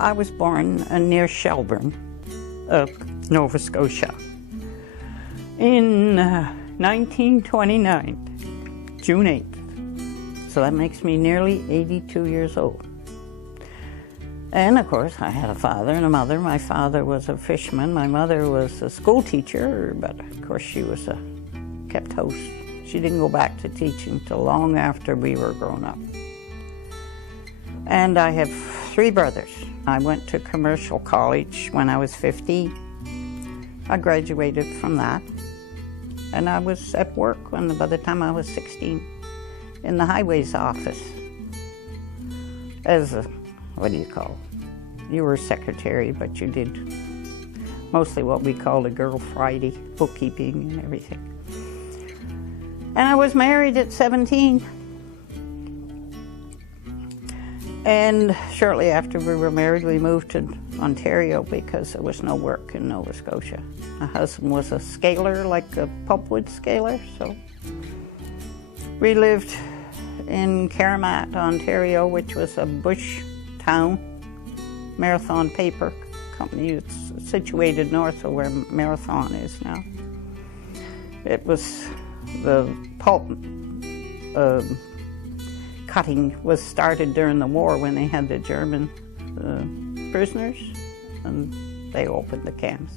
I was born near Shelburne, Nova Scotia, in 1929, June 8th. So that makes me nearly 82 years old. And of course, I had a father and a mother. My father was a fisherman. My mother was a school teacher, but of course she was a kept house. She didn't go back to teaching till long after we were grown up. And I have 3 brothers. I went to commercial college when I was 15. I graduated from that. And I was at work by the time I was 16 in the highways office as a, what do you call it? You were a secretary, but you did mostly what we called a Girl Friday, bookkeeping and everything. And I was married at 17. And shortly after we were married, we moved to Ontario because there was no work in Nova Scotia. My husband was a scaler, like a pulpwood scaler, so we lived in Karamat, Ontario, which was a bush town. Marathon Paper Company. It's situated north of where Marathon is now. It was the pulp cutting was started during the war when they had the German prisoners, and they opened the camps.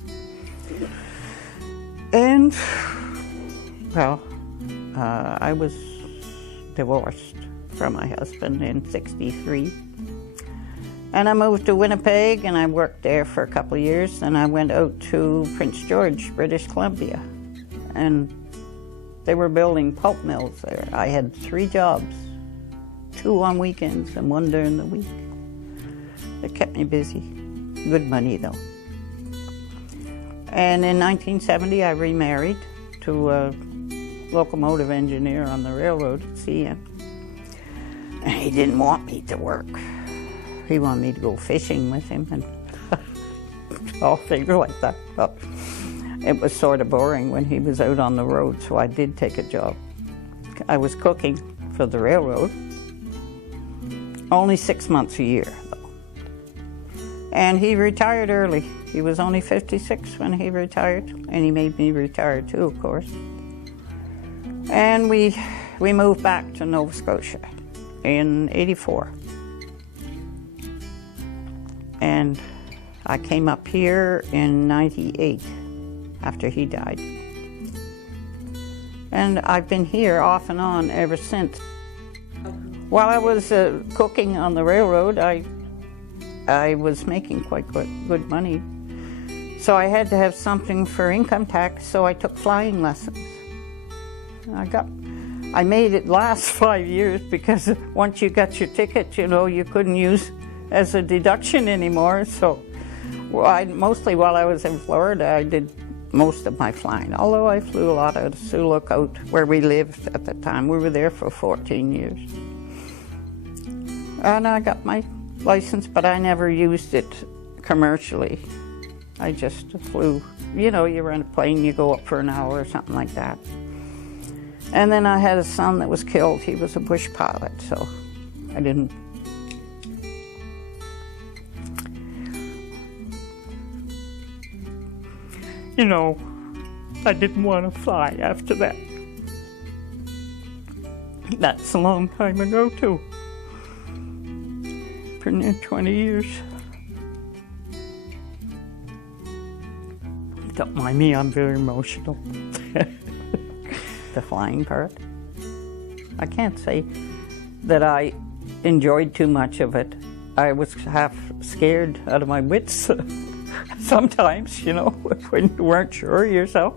And, well, I was divorced from my husband in '63. And I moved to Winnipeg, and I worked there for a couple of years, and I went out to Prince George, British Columbia, and they were building pulp mills there. I had 3 jobs, 2 on weekends and 1 during the week. It kept me busy. Good money, though. And in 1970, I remarried to a locomotive engineer on the railroad at CN. And he didn't want me to work. He wanted me to go fishing with him and all things like that. But it was sort of boring when he was out on the road, so I did take a job. I was cooking for the railroad, only 6 months a year, though. And he retired early. He was only 56 when he retired, and he made me retire too, of course. And we moved back to Nova Scotia in '84. And I came up here in '98 after he died. And I've been here off and on ever since. While I was cooking on the railroad, I was making quite good money. So I had to have something for income tax, so I took flying lessons. I made it last 5 years because once you got your ticket, you know, you couldn't use as a deduction anymore. So mostly while I was in Florida, I did most of my flying, although I flew a lot out of Sioux Lookout, where we lived at the time. We were there for 14 years. And I got my license, but I never used it commercially. I just flew, you know, you're on a plane, you go up for an hour or something like that. And then I had a son that was killed. He was a bush pilot, so I didn't. You know, I didn't want to fly after that. That's a long time ago, too. For near 20 years. Don't mind me, I'm very emotional. The flying part. I can't say that I enjoyed too much of it. I was half scared out of my wits sometimes, you know, when you weren't sure yourself.